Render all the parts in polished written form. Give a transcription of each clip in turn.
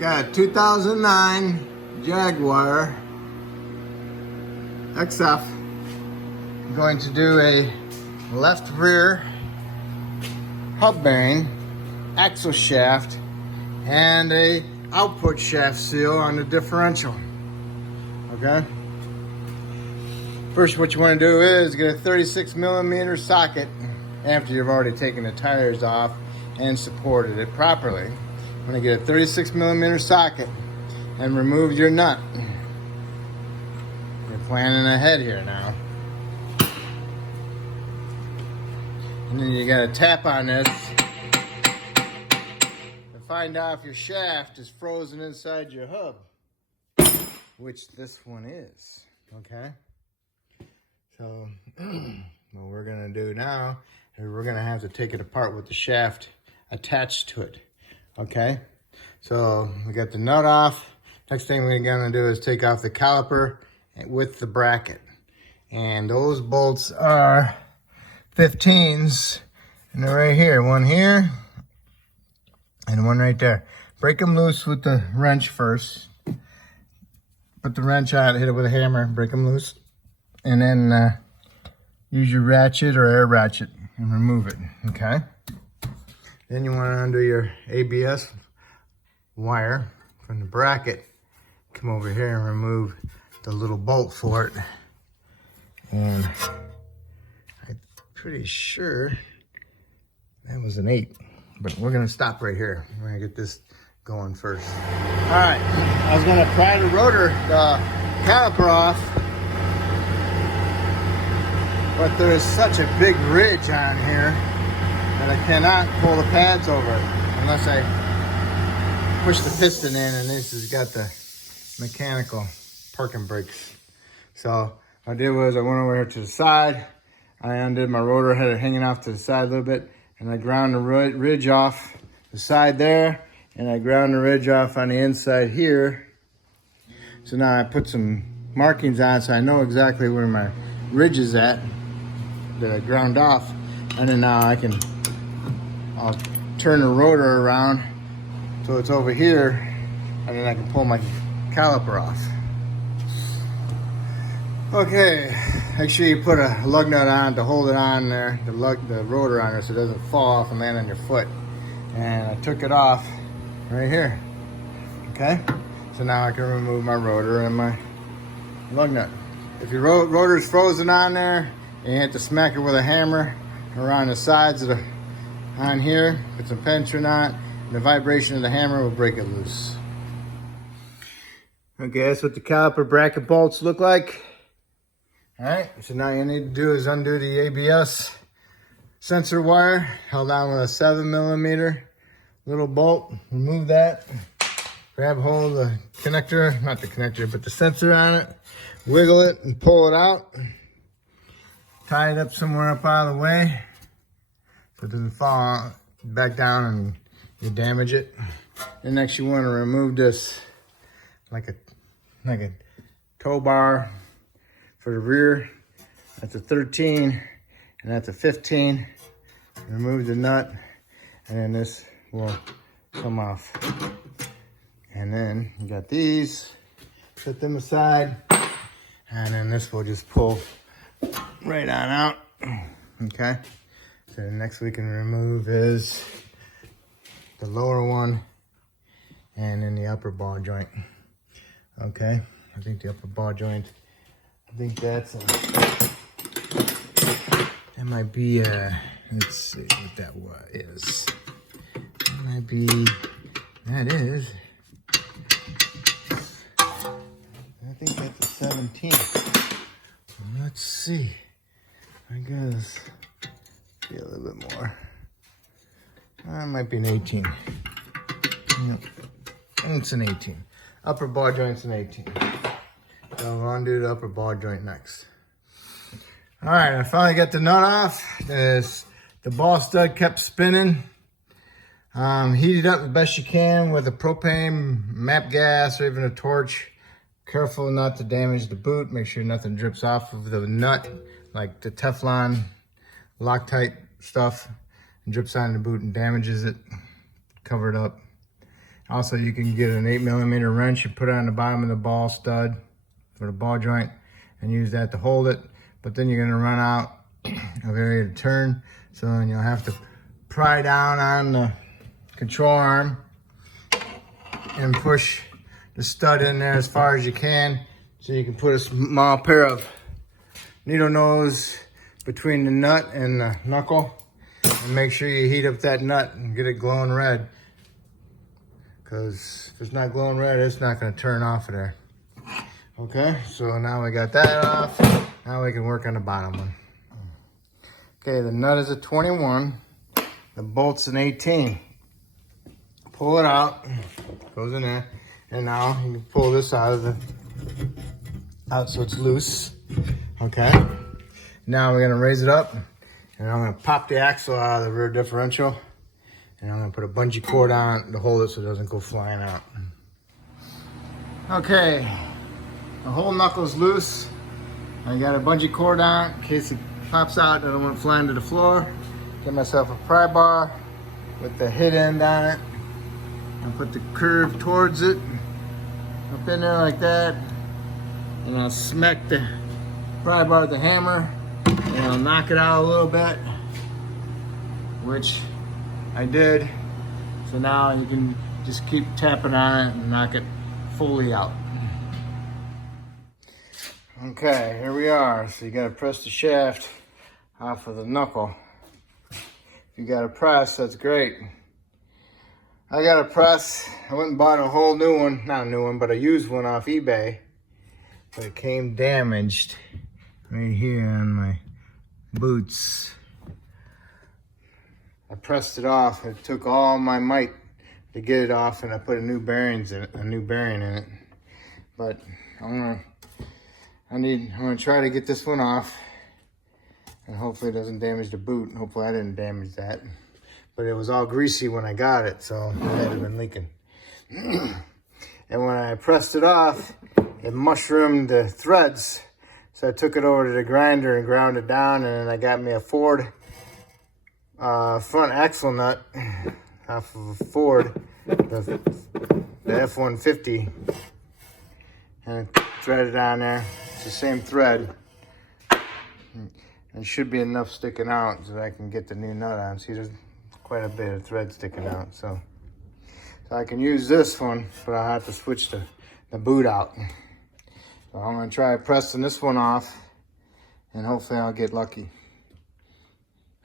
Got a 2009 Jaguar XF. I'm going to do a left rear hub bearing, axle shaft, and a output shaft seal on the differential. Okay. First, what you want to do is get a 36mm socket after you've already taken the tires off and supported it properly. I'm going to get a 36mm socket and remove your nut. You're planning ahead here now. And then you got to tap on this to find out if your shaft is frozen inside your hub, which this one is. Okay. So what we're going to do now is we're going to have to take it apart with the shaft attached to it. Okay, so we got the nut off. Next thing we're going to do is take off the caliper with the bracket. And those bolts are 15s, and they're right here. One here and one right there. Break them loose with the wrench first. Put the wrench on, hit it with a hammer, break them loose. And then use your ratchet or air ratchet and remove it, okay? Then you want to undo your ABS wire from the bracket. Come over here and remove the little bolt for it. And I'm pretty sure that was an 8, but we're gonna stop right here. We're gonna get this going first. All right, I was gonna pry the rotor, the caliper off, but there's such a big ridge on here that I cannot pull the pads over it unless I push the piston in, and this has got the mechanical parking brakes. So what I did was I went over here to the side, I undid my rotor, had it hanging off to the side a little bit, and I ground the ridge off the side there, and I ground the ridge off on the inside here. So now I put some markings on so I know exactly where my ridge is at that I ground off, and then now I'll turn the rotor around so it's over here, and then I can pull my caliper off. Okay, make sure you put a lug nut on to hold it on there, the rotor on there, so it doesn't fall off and land on your foot. And I took it off right here. Okay, so now I can remove my rotor and my lug nut. If your rotor's frozen on there, you have to smack it with a hammer around the sides of the on here, put some pinch or not, and the vibration of the hammer will break it loose. Okay, that's what the caliper bracket bolts look like. All right, so now you need to do is undo the ABS sensor wire, held on with a 7mm little bolt. Remove that, grab hold of the connector, not the connector, but the sensor on it, wiggle it and pull it out. Tie it up somewhere up out of the way so it doesn't fall back down and you damage it. And next you want to remove this like a tow bar for the rear. That's a 13 and that's a 15. Remove the nut and then this will come off. And then you got these, set them aside, and then this will just pull right on out. Okay, so the next we can remove is the lower one and then the upper ball joint. Okay, I think the upper ball joint, I think that might be let's see what that is. That might be, that is, I think that's a 17. Let's see. I guess be a little bit more. That might be an 18. Yep. It's an 18. Upper ball joint's an 18. So we're gonna do the upper ball joint next. All right, I finally got the nut off. The ball stud kept spinning. Heat it up the best you can with a propane, MAP gas, or even a torch. Careful not to damage the boot. Make sure nothing drips off of the nut, like the Teflon Loctite stuff, and drips on the boot and damages it. Cover it up. Also, you can get an 8mm wrench and put it on the bottom of the ball stud for the ball joint and use that to hold it. But then you're gonna run out of area to turn. So then you'll have to pry down on the control arm and push the stud in there as far as you can, so you can put a small pair of needle nose between the nut and the knuckle, and make sure you heat up that nut and get it glowing red, because if it's not glowing red, it's not going to turn off of there. Okay, so now we got that off. Now we can work on the bottom one. Okay, the nut is a 21, the bolt's an 18. Pull it out, goes in there, and now you can pull this out so it's loose. Okay, now we're gonna raise it up, and I'm gonna pop the axle out of the rear differential, and I'm gonna put a bungee cord on it to hold it so it doesn't go flying out. Okay, the whole knuckle's loose. I got a bungee cord on it in case it pops out and I don't want to fly into the floor. Get myself a pry bar with the hit end on it, and put the curve towards it, up in there like that, and I'll smack the pry bar with the hammer, and I'll knock it out a little bit, which I did. So now you can just keep tapping on it and knock it fully out. Okay, here we are. So you gotta press the shaft off of the knuckle. If you got a press, that's great. I got a press. I went and bought a whole new one. Not a new one, but a used one off eBay. But it came damaged right here on my boots. I pressed it off. It took all my might to get it off, and I put a new bearing in it. But I'm gonna try to get this one off, and hopefully it doesn't damage the boot. Hopefully I didn't damage that. But it was all greasy when I got it, so it had to been leaking. And when I pressed it off, it mushroomed the threads. So I took it over to the grinder and ground it down, and then I got me a Ford front axle nut off of a Ford, the F-150, and threaded on there. It's the same thread. And should be enough sticking out so that I can get the new nut on. See, there's quite a bit of thread sticking out, so I can use this one, but I'll have to switch the boot out. So I'm gonna try pressing this one off, and hopefully I'll get lucky.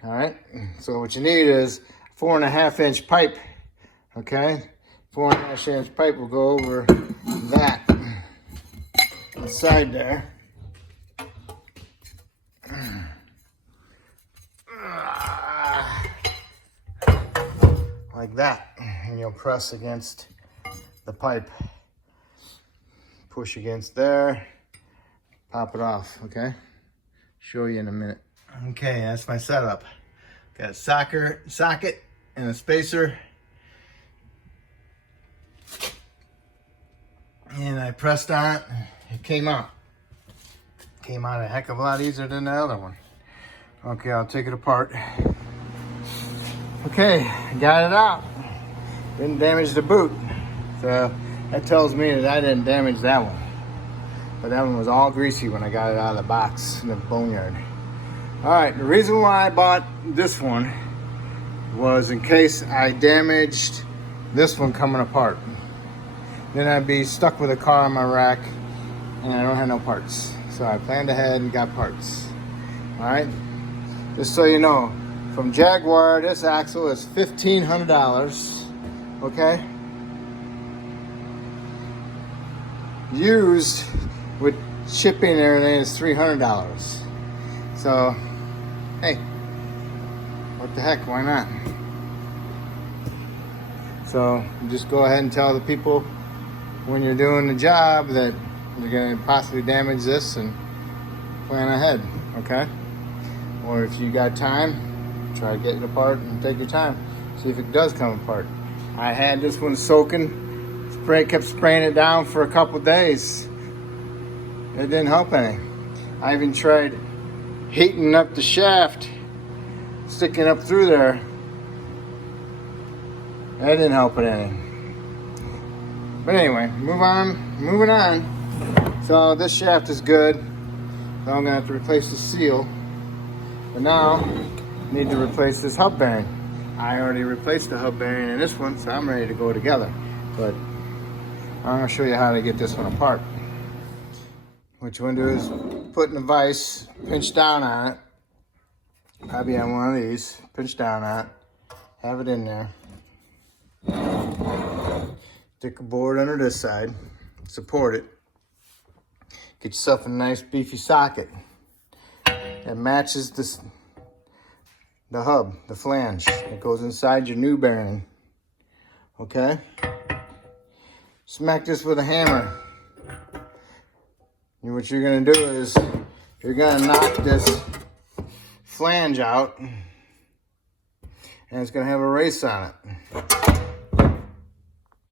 All right, so what you need is 4.5 inch pipe, okay? 4.5 inch pipe will go over that inside there. Like that, and you'll press against the pipe. Push against there, pop it off, okay? Show you in a minute. Okay, that's my setup. Got a socket and a spacer. And I pressed on it, it came out. Came out a heck of a lot easier than the other one. Okay, I'll take it apart. Okay, got it out. Didn't damage the boot. So that tells me that I didn't damage that one. But that one was all greasy when I got it out of the box in the boneyard. All right, the reason why I bought this one was in case I damaged this one coming apart. Then I'd be stuck with a car on my rack and I don't have no parts. So I planned ahead and got parts. All right, just so you know, from Jaguar, this axle is $1,500, okay? Used with shipping and everything is $300. So, hey, what the heck, why not? So, just go ahead and tell the people when you're doing the job that you're gonna possibly damage this, and plan ahead, okay? Or if you got time, try to get it apart and take your time. See if it does come apart. I had this one soaking, kept spraying it down for a couple days. It didn't help any. I even tried heating up the shaft, sticking up through there. That didn't help it any. But anyway, moving on. So this shaft is good. So I'm gonna have to replace the seal. But now, I need to replace this hub bearing. I already replaced the hub bearing in this one, so I'm ready to go together. But I'm gonna show you how to get this one apart. What you wanna do is put in a vise, pinch down on it. Probably on one of these, pinch down on it, have it in there. Stick a board under this side, support it. Get yourself a nice beefy socket that matches the hub, the flange that goes inside your new bearing. Okay? Smack this with a hammer. And what you're gonna do is you're gonna knock this flange out, and it's gonna have a race on it.